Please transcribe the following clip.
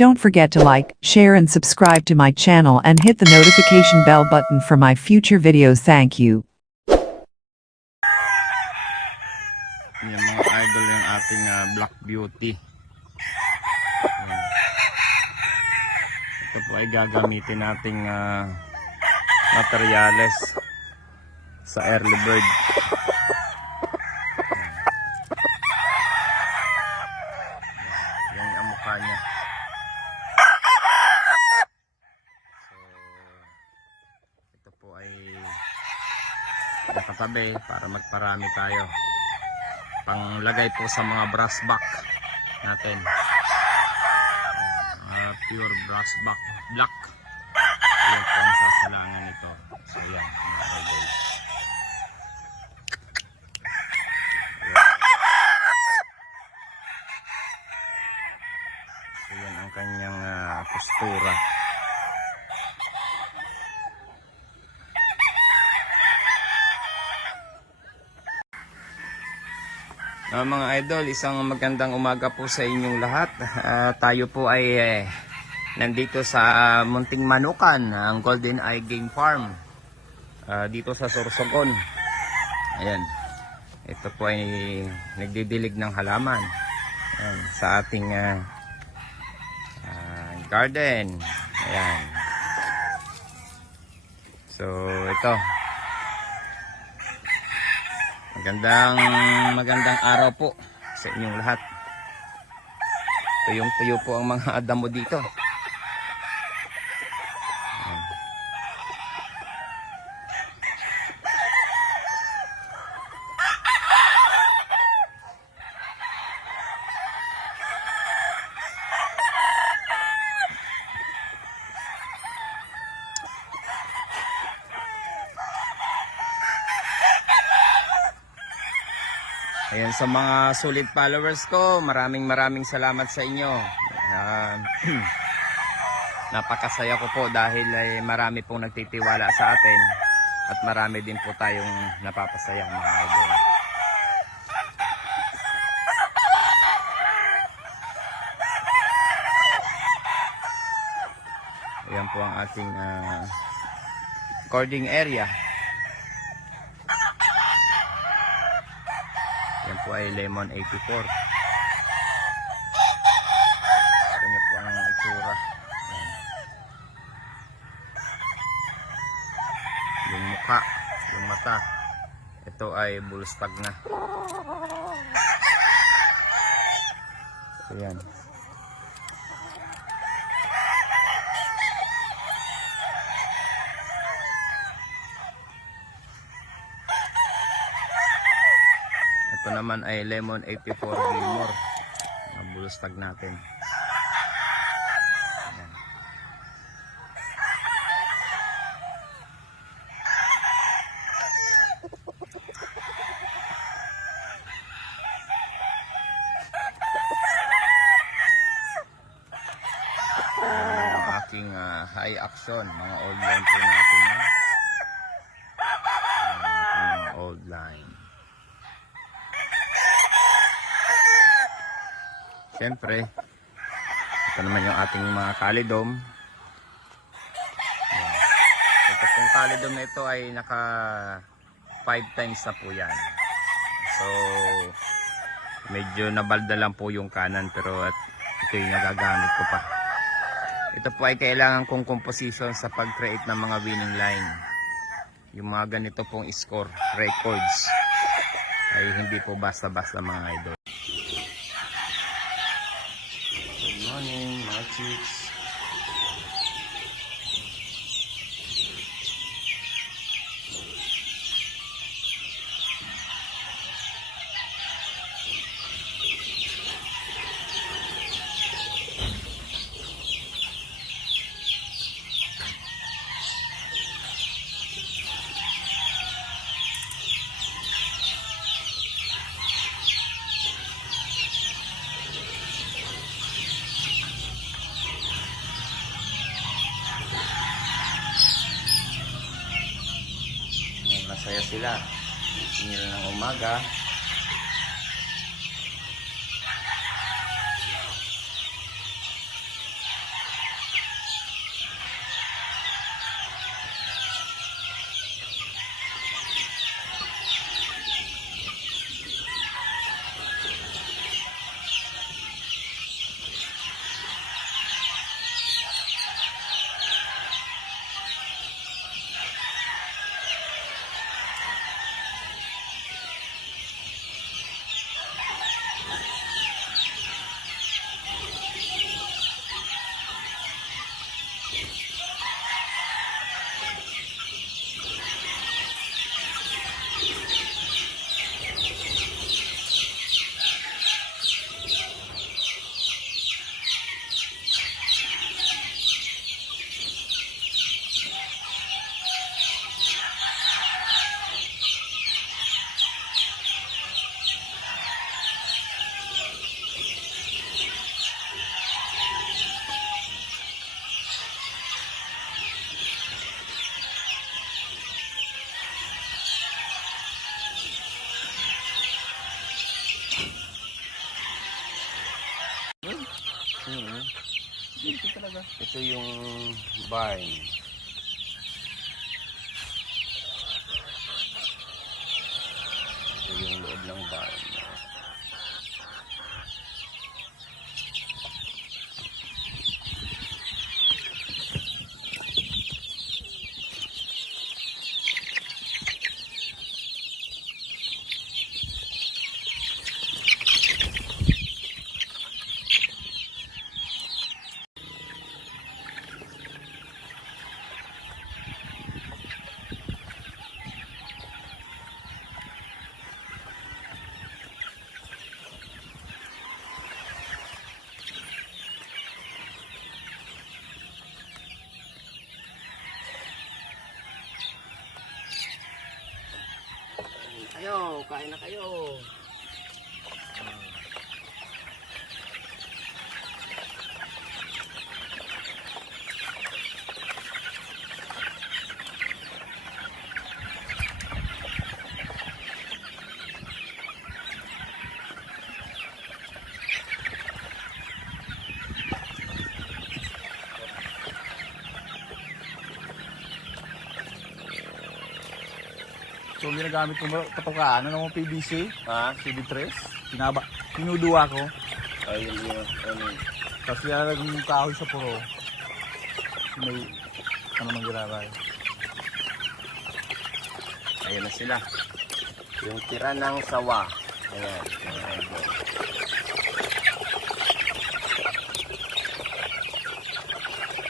Don't forget to like, share and subscribe to my channel and hit the notification bell button for my future videos. Thank you. Yan mga idol, yung ating Black Beauty. Yan. Ito po ay gagamitin nating materyales sa early bird. Yan ang mukha niya. So, ito po ay nakatabi para magparami tayo. Panglagay po sa mga brass back natin. Pure brass back black. Yan po ang sasalangan nito. So yan, mga idol. So yan ang kanyang postura. Mga idol, isang magandang umaga po sa inyong lahat. Tayo po ay nandito sa Munting Manukan, ang Golden Eye Game Farm, dito sa Sorsogon. Ayan, ito po ay nagdidilig ng halaman. Ayan, sa ating garden. Ayan. So ito, magandang araw po sa inyong lahat. Tuyong-tuyo po ang mga damo dito. Ayan, sa mga solid followers ko, maraming salamat sa inyo. Napakasaya ko po dahil ay marami pong nagtitiwala sa atin at marami din po tayong napapasaya, mga idol. Ayan po ang ating recording area. Yan po ay Lemon 84. Kanya po ang itsura. Yan. Yung mukha, yung mata, ito ay bulstag na. So yan. Ito naman ay Lemon 84 Gilmore. Ang bulstag natin. Ayan. Ayan ang aking high action. Mga old line po natin. Mga old line. Siyempre, ito naman yung ating mga kalidom. Ito pong kalidom na ito ay naka 5 times na po yan. So, medyo nabalda lang po yung kanan, pero at ito yung nagagamit ko pa. Ito po ay kailangan kong composition sa pag-create ng mga winning line. Yung mga ganito pong score, records, ay hindi po basta-basta, mga idol. Morning, mga chicks. Masaya sila. Sinila ng umaga. Ito talaga. Ito yung barn. Ito yung loob ng barn. Kain na kayo. So ginagamit ko patokaan, ano mo PVC, Ha? CD3, pinuduwa ko. Ayun yun. Tapos nilalagay yung kahoy sa puro. May ano mang giraray. Ayan na sila. Yung tira ng sawa. Ayan. Mga idol.